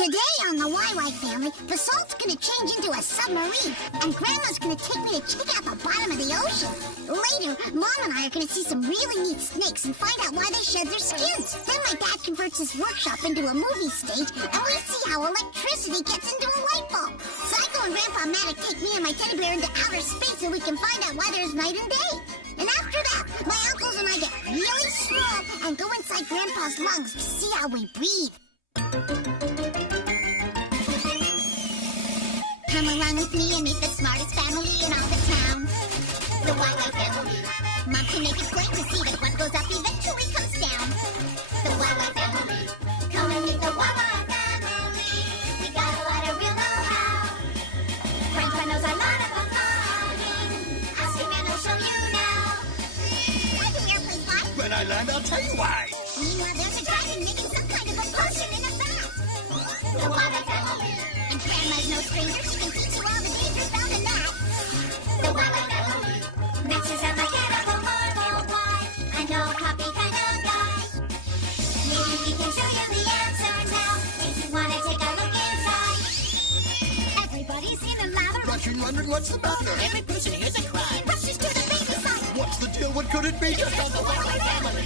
Today on the YY family, the salt's gonna change into a submarine, and Grandma's gonna take me to check out the bottom of the ocean. Later, Mom and I are gonna see some really neat snakes and find out why they shed their skins. Then my dad converts his workshop into a movie stage, and we see how electricity gets into a light bulb. Psycho and Grandpa Maddox take me and my teddy bear into outer space so we can find out why there's night and day. And after that, my uncles and I get really small and go inside Grandpa's lungs to see how we breathe. Come along with me and meet the smartest family in all the town. The YY family. Mom can make it plain to see that what goes up eventually comes down. The YY family. Come and meet the YY family. We got a lot of real know-how. Grandpa knows a lot of farming. Ask him and he'll show you now. Why do airplanes fly? When I land, I'll tell you why. Meanwhile, there's a dragon making some kind of a potion in a vat. The YY family. And Grandma's no stranger. She can teach you all the dangers found in that. The YY family. Next is unforgettable Marvel Why. I know a copy kind of guy. Maybe we can show you the answer now. If you want to take a look inside. Everybody's in a lather. Rushing, wondering what's the matter. Every person here's a crime. Rushes to the baby side. What's the deal? What could it be? Just on the YY family.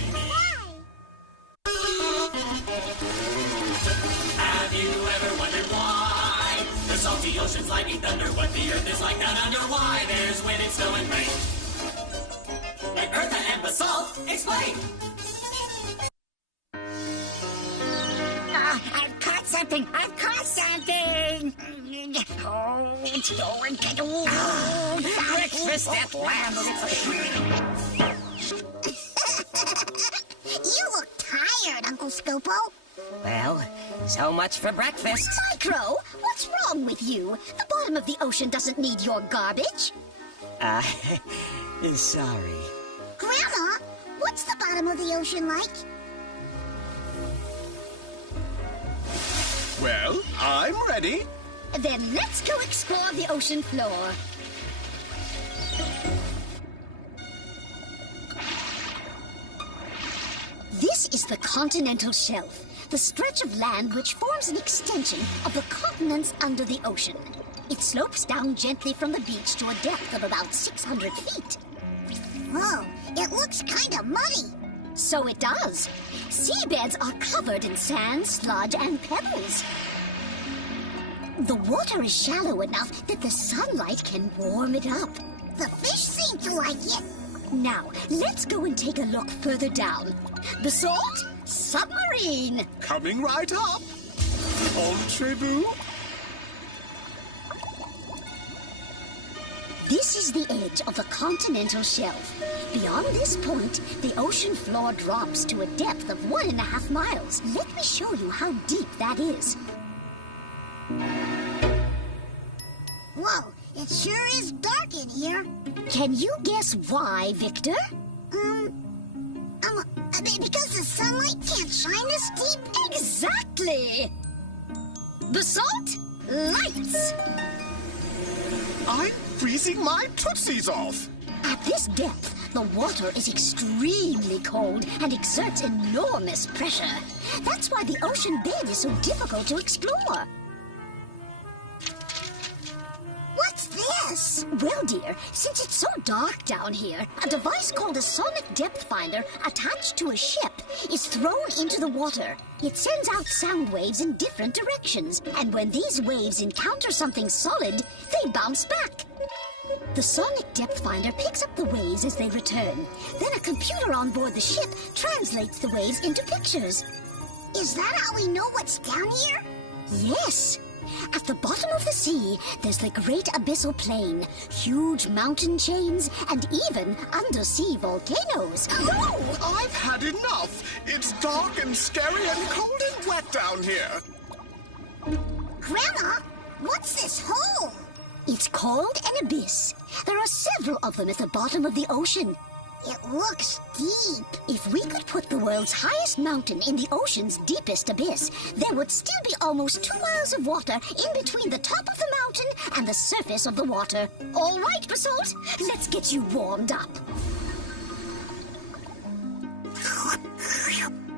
Have you ever wondered why the salty ocean's lightning thunder? What the earth is like down under? Why there's wind and snow and rain? Let Eartha and Basalt explain. I've caught something! I've caught something! Oh, it's going to do. Breakfast at last. You look tired, Uncle Scopo. Well, so much for breakfast. Micro, what's wrong with you? The bottom of the ocean doesn't need your garbage. Sorry. Grandma, what's the bottom of the ocean like? Well, I'm ready. Then let's go explore the ocean floor. This is the continental shelf, the stretch of land which forms an extension of the continents under the ocean. It slopes down gently from the beach to a depth of about 600 feet. Whoa, it looks kind of muddy. So it does. Seabeds are covered in sand, sludge, and pebbles. The water is shallow enough that the sunlight can warm it up. The fish seem to like it. Now, let's go and take a look further down. Basalt, submarine. Coming right up. Entrez-vous. This is the edge of the continental shelf. Beyond this point, the ocean floor drops to a depth of 1.5 miles. Let me show you how deep that is. Whoa, it sure is dark in here. Can you guess why, Victor? Because the sunlight can't shine this deep? Exactly! Basalt, lights! I'm freezing my tootsies off. At this depth, the water is extremely cold and exerts enormous pressure. That's why the ocean bed is so difficult to explore. What's this? Well, dear, since it's so dark down here, a device called a sonic depth finder attached to a ship is thrown into the water. It sends out sound waves in different directions, and when these waves encounter something solid, they bounce back. The sonic depth finder picks up the waves as they return. Then a computer on board the ship translates the waves into pictures. Is that how we know what's down here? Yes. At the bottom of the sea, there's the Great Abyssal Plain, huge mountain chains, and even undersea volcanoes. No, I've had enough. It's dark and scary and cold and wet down here. Grandma, what's this hole? It's called an abyss. There are several of them at the bottom of the ocean. It looks deep. If we could put the world's highest mountain in the ocean's deepest abyss, there would still be almost 2 miles of water in between the top of the mountain and the surface of the water. All right, Basalt, let's get you warmed up.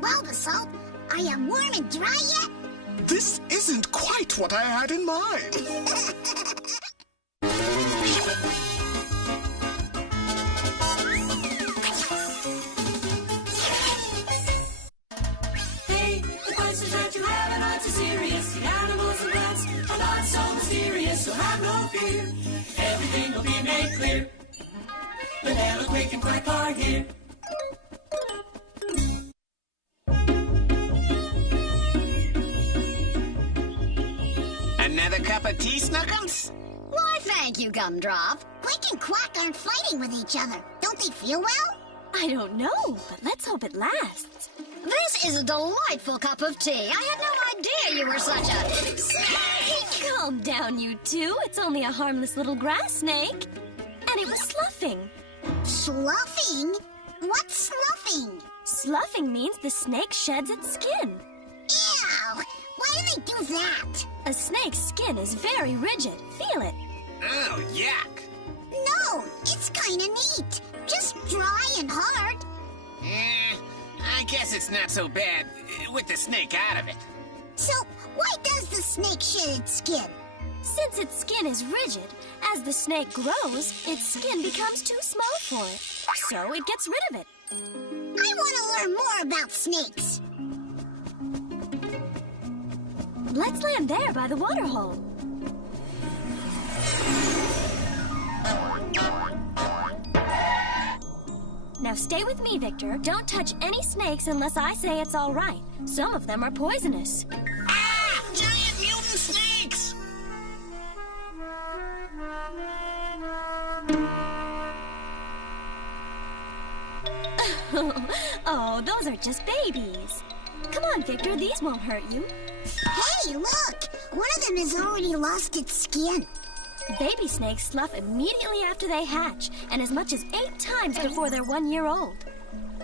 Well, Basalt, are you warm and dry yet? This isn't quite what I had in mind. Hey, the questions that you have are not too serious. The animals and plants are not so mysterious, so have no fear. Everything will be made clear. Vanilla, Quick, and Quack are here. Another cup of tea, Snuggles? Why, thank you, Gumdrop. Quick and Quack aren't fighting with each other. Don't they feel well? I don't know, but let's hope it lasts. This is a delightful cup of tea. I had no idea you were such a snake. Calm down, you two. It's only a harmless little grass snake. And it was sloughing. Sloughing? What's sloughing? Sloughing means the snake sheds its skin. Ew! Why do they do that? A snake's skin is very rigid. Feel it. Oh, yuck. No, it's kinda neat. Just dry and hard. I guess it's not so bad with the snake out of it. So, why does the snake shed its skin? Since its skin is rigid, as the snake grows, its skin becomes too small for it. So it gets rid of it. I want to learn more about snakes. Let's land there by the water hole. Now stay with me, Victor. Don't touch any snakes unless I say it's all right. Some of them are poisonous. Ah! Giant mutant snakes! Oh, those are just babies. Come on, Victor, these won't hurt you. Hey, look! One of them has already lost its skin. Baby snakes slough immediately after they hatch, and as much as 8 times before they're 1 year old.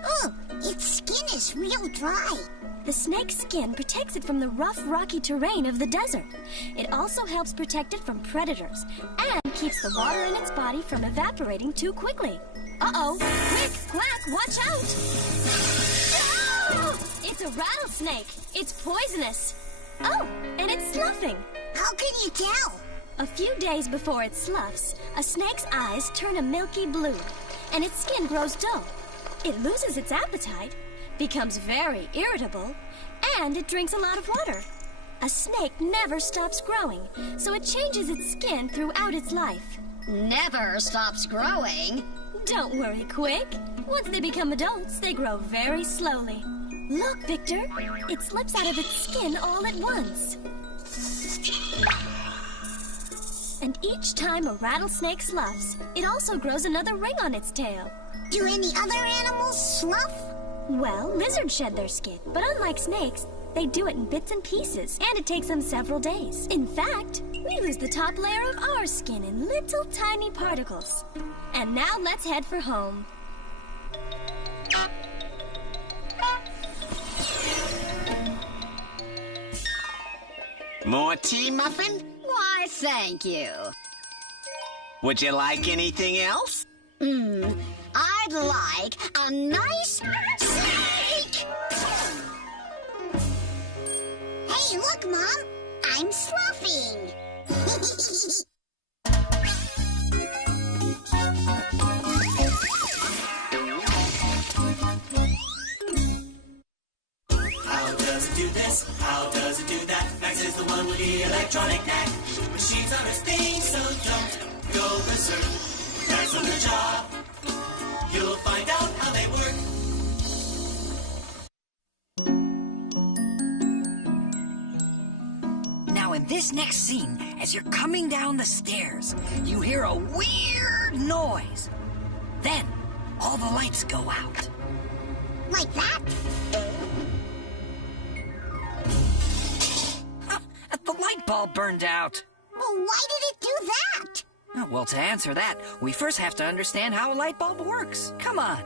Oh, its skin is real dry. The snake's skin protects it from the rough, rocky terrain of the desert. It also helps protect it from predators and keeps the water in its body from evaporating too quickly. Uh-oh! Quick, Quack, watch out! Ah! It's a rattlesnake. It's poisonous. Oh, and it's sloughing. How can you tell? A few days before it sloughs, a snake's eyes turn a milky blue, and its skin grows dull. It loses its appetite, becomes very irritable, and it drinks a lot of water. A snake never stops growing, so it changes its skin throughout its life. Never stops growing. Don't worry, Quick. Once they become adults, they grow very slowly. Look, Victor, it slips out of its skin all at once. And each time a rattlesnake sloughs, it also grows another ring on its tail. Do any other animals slough? Well, lizards shed their skin, but unlike snakes, they do it in bits and pieces, and it takes them several days. In fact, we lose the top layer of our skin in little tiny particles. And now let's head for home. More tea, Muffin? Why, thank you. Would you like anything else? I'd like a nice snake! Hey, look, Mom! I'm sloughing! How does it do this? How does it do that? Max is the one with the electronic knack. Machines are his thing, so don't go berserk. Max on the job. You'll find out how they work. Now in this next scene, as you're coming down the stairs, you hear a weird noise. Then, all the lights go out. Like that? The light bulb burned out. Well, why did it do that? Well, to answer that, we first have to understand how a light bulb works. Come on.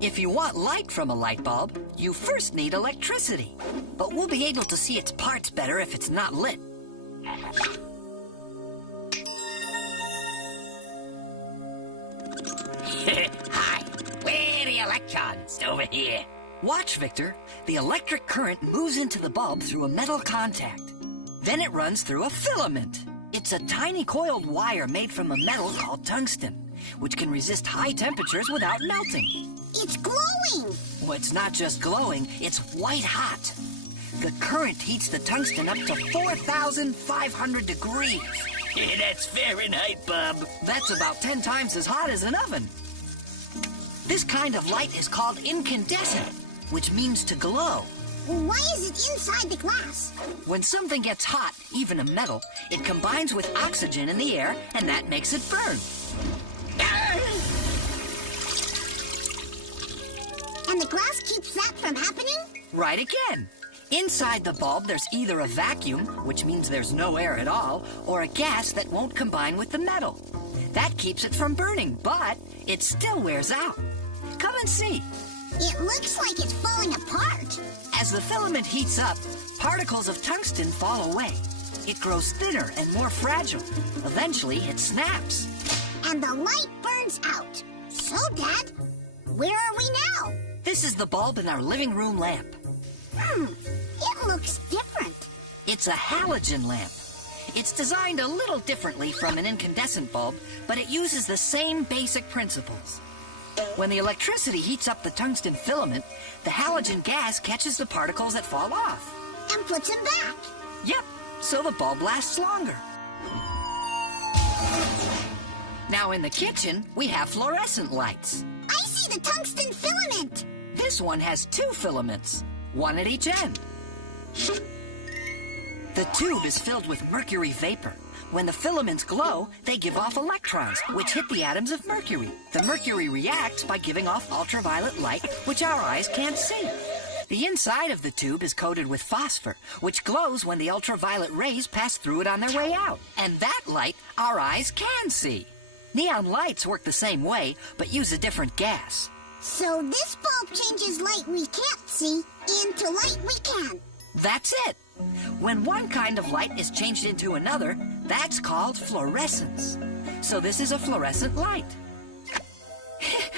If you want light from a light bulb, you first need electricity. But we'll be able to see its parts better if it's not lit. Hi, where are the electrons? Over here. Watch, Victor. The electric current moves into the bulb through a metal contact. Then it runs through a filament. It's a tiny coiled wire made from a metal called tungsten, which can resist high temperatures without melting. It's glowing! Well, it's not just glowing, it's white hot. The current heats the tungsten up to 4,500 degrees. That's Fahrenheit, Bob. That's about 10 times as hot as an oven. This kind of light is called incandescent, which means to glow. Why is it inside the glass? When something gets hot, even a metal, it combines with oxygen in the air, and that makes it burn. And the glass keeps that from happening? Right again. Inside the bulb, there's either a vacuum, which means there's no air at all, or a gas that won't combine with the metal. That keeps it from burning, but it still wears out. Come and see. It looks like it's falling apart. As the filament heats up, particles of tungsten fall away. It grows thinner and more fragile. Eventually, it snaps. And the light burns out. So, Dad, where are we now? This is the bulb in our living room lamp. It looks different. It's a halogen lamp. It's designed a little differently from an incandescent bulb, but it uses the same basic principles. When the electricity heats up the tungsten filament, the halogen gas catches the particles that fall off. And puts them back. Yep, so the bulb lasts longer. Now in the kitchen, we have fluorescent lights. I see the tungsten filament. This one has 2 filaments, one at each end. The tube is filled with mercury vapor. When the filaments glow, they give off electrons, which hit the atoms of mercury. The mercury reacts by giving off ultraviolet light, which our eyes can't see. The inside of the tube is coated with phosphor, which glows when the ultraviolet rays pass through it on their way out. And that light our eyes can see. Neon lights work the same way, but use a different gas. So this bulb changes light we can't see into light we can. That's it. When one kind of light is changed into another, that's called fluorescence. So this is a fluorescent light.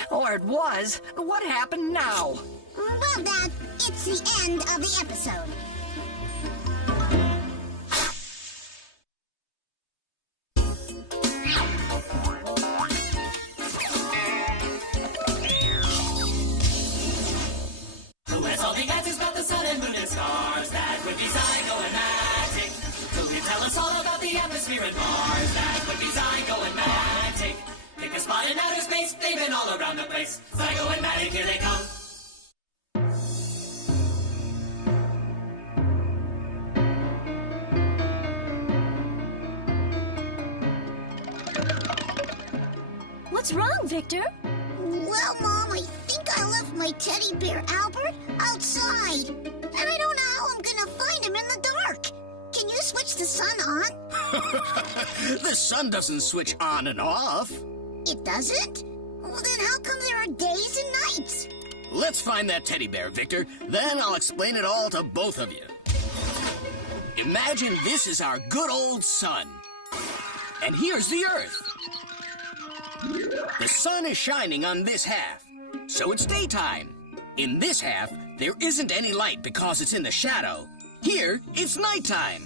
Or it was. What happened now? Well, Dad, it's the end of the episode. Who has all the answers about the sun and moon and stars? That would be Zygo and Magic. Who can tell us all about the atmosphere and Mars? That would be Zygo and Magic. Pick a spot in outer space, they've been all around the place. Zygo and Magic, here they come. What's wrong, Victor? Well, Mom, I think I left my teddy bear Albert outside. And I don't know how I'm gonna find him in the dark. Can you switch the sun on? The sun doesn't switch on and off. It doesn't? Well, then how come there are days and nights? Let's find that teddy bear, Victor. Then I'll explain it all to both of you. Imagine this is our good old sun. And here's the Earth. The sun is shining on this half, so it's daytime. In this half, there isn't any light because it's in the shadow. Here, it's nighttime.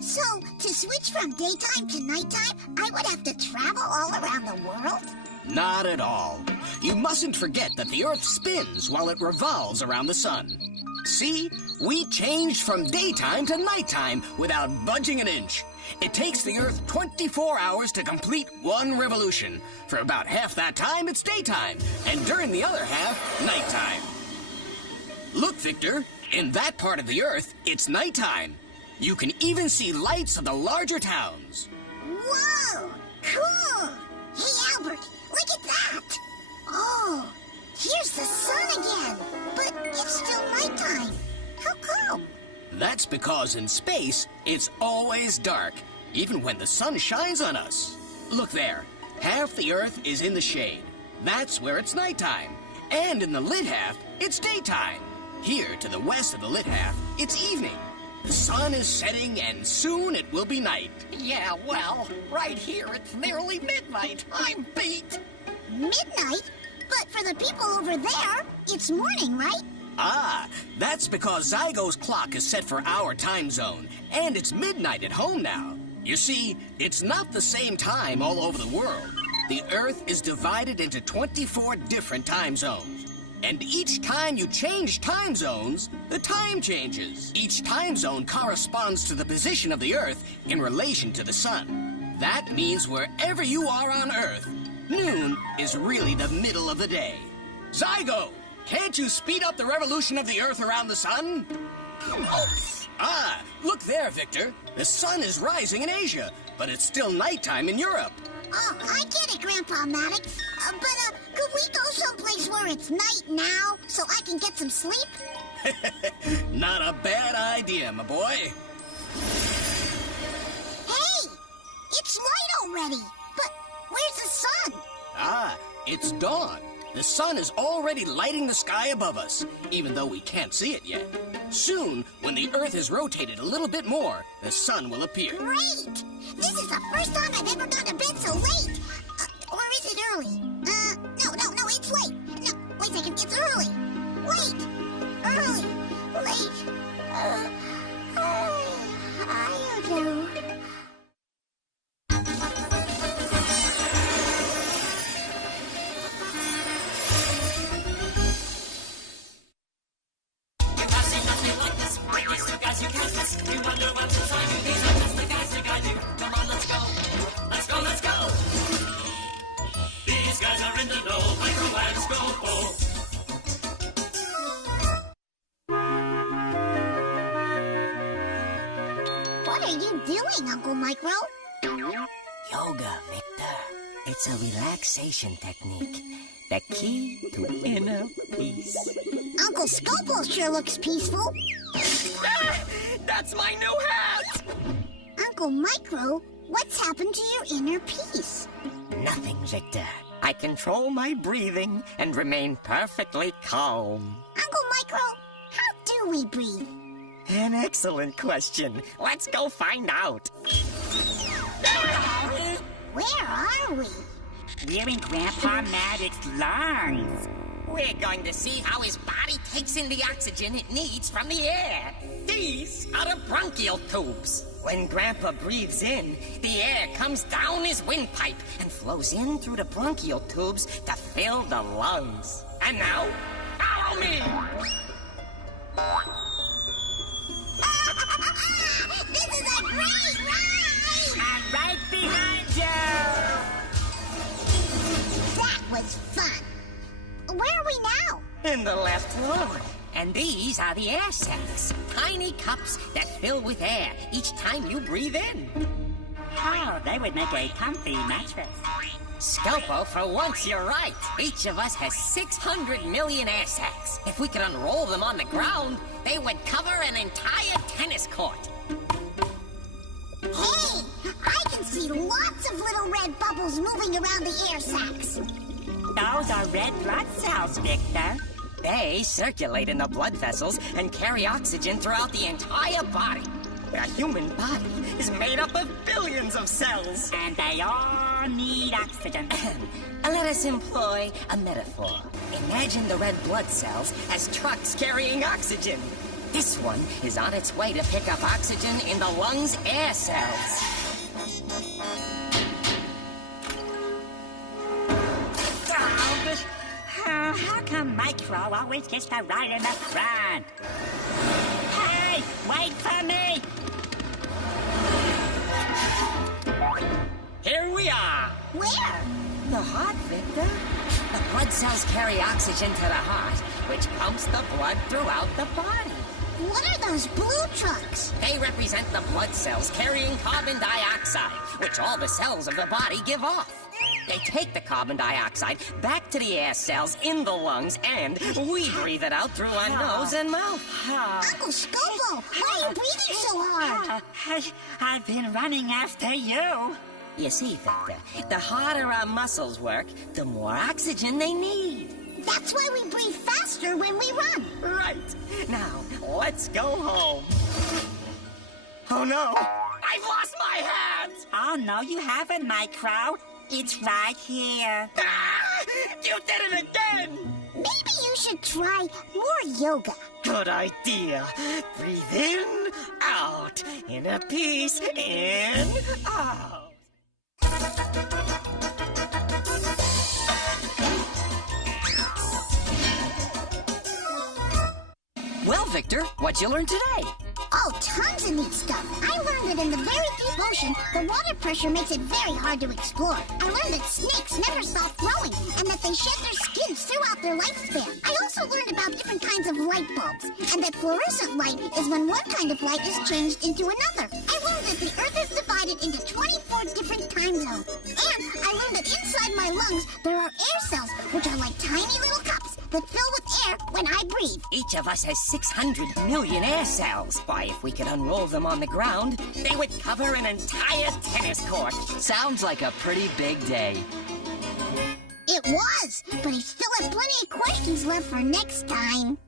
So, to switch from daytime to nighttime, I would have to travel all around the world? Not at all. You mustn't forget that the Earth spins while it revolves around the sun. See, we changed from daytime to nighttime without budging an inch. It takes the Earth 24 hours to complete one revolution. For about half that time, it's daytime, and during the other half, nighttime. Look, Victor, in that part of the Earth, it's nighttime. You can even see lights of the larger towns. Whoa! Cool! Hey, Albert, look at that! Oh, here's the sun again, but it's still nighttime. How come? That's because in space, it's always dark, even when the sun shines on us. Look there. Half the Earth is in the shade. That's where it's nighttime. And in the lit half, it's daytime. Here, to the west of the lit half, it's evening. The sun is setting, and soon it will be night. Yeah, well, right here it's nearly midnight. I'm beat. Midnight? But for the people over there, it's morning, right? Ah, that's because Zygo's clock is set for our time zone, and it's midnight at home now. You see, it's not the same time all over the world. The Earth is divided into 24 different time zones. And each time you change time zones, the time changes. Each time zone corresponds to the position of the Earth in relation to the sun. That means wherever you are on Earth, noon is really the middle of the day. Zygo, can't you speed up the revolution of the Earth around the sun? Ah, look there, Victor. The sun is rising in Asia, but it's still nighttime in Europe. Oh, I get it, Grandpa Maddox. But could we go someplace where it's night now so I can get some sleep? Not a bad idea, my boy. Hey, it's light already. But where's the sun? Ah, it's dawn. The sun is already lighting the sky above us, even though we can't see it yet. Soon, when the Earth is rotated a little bit more, the sun will appear. Great! This is the first time I've ever gone to bed so late. Or is it early? No, it's late. No, wait a second, it's early. Late. Early. Late. I don't know. What are you doing, Uncle Micro? Yoga, Victor. It's a relaxation technique. The key to inner peace. Uncle Scopo sure looks peaceful. That's my new hat! Uncle Micro, what's happened to your inner peace? Nothing, Victor. I control my breathing and remain perfectly calm. Uncle Micro, how do we breathe? An excellent question. Let's go find out. Where are we? We're in Grandpa Maddox's lungs. We're going to see how his body takes in the oxygen it needs from the air. These are the bronchial tubes. When Grandpa breathes in, the air comes down his windpipe and flows in through the bronchial tubes to fill the lungs. And now, follow me! This is a great ride! I'm right behind you! That was fun. Where are we now? In the left lung. And these are the air sacs, tiny cups that fill with air each time you breathe in. Oh, they would make a comfy mattress. Scopo, for once you're right. Each of us has 600 million air sacs. If we could unroll them on the ground, they would cover an entire tennis court. Hey, I can see lots of little red bubbles moving around the air sacs. Those are red blood cells, Victor. They circulate in the blood vessels and carry oxygen throughout the entire body. A human body is made up of billions of cells. And they all need oxygen. Let us employ a metaphor. Imagine the red blood cells as trucks carrying oxygen. This one is on its way to pick up oxygen in the lungs' air cells. How come Micro always gets to ride in the front? Hey, wait for me! Here we are. Where? The heart, Victor. The blood cells carry oxygen to the heart, which pumps the blood throughout the body. What are those blue trucks? They represent the blood cells carrying carbon dioxide, which all the cells of the body give off. They take the carbon dioxide back to the air cells in the lungs, and we breathe it out through our nose and mouth. Uncle Scopo, why are you breathing so hard? I've been running after you. You see, Victor, the harder our muscles work, the more oxygen they need. That's why we breathe faster when we run. Right. Now, let's go home. Oh, no. I've lost my hat! Oh, no, you haven't, Micro. It's right here. Ah, you did it again! Maybe you should try more yoga. Good idea. Breathe in, out. In a piece, in, out. Well, Victor, what'd you learn today? Oh, tons of neat stuff. I learned that in the very deep ocean, the water pressure makes it very hard to explore. I learned that snakes never stop growing and that they shed their skins throughout their lifespan. I also learned about different kinds of light bulbs and that fluorescent light is when one kind of light is changed into another. I learned that the Earth is divided into 24 different time zones. And I learned that inside my lungs, there are air cells, which are like tiny little cups that fill with air when I breathe. Each of us has 600 million air cells. Why, if we could unroll them on the ground, they would cover an entire tennis court. Sounds like a pretty big day. It was, but I still have plenty of questions left for next time.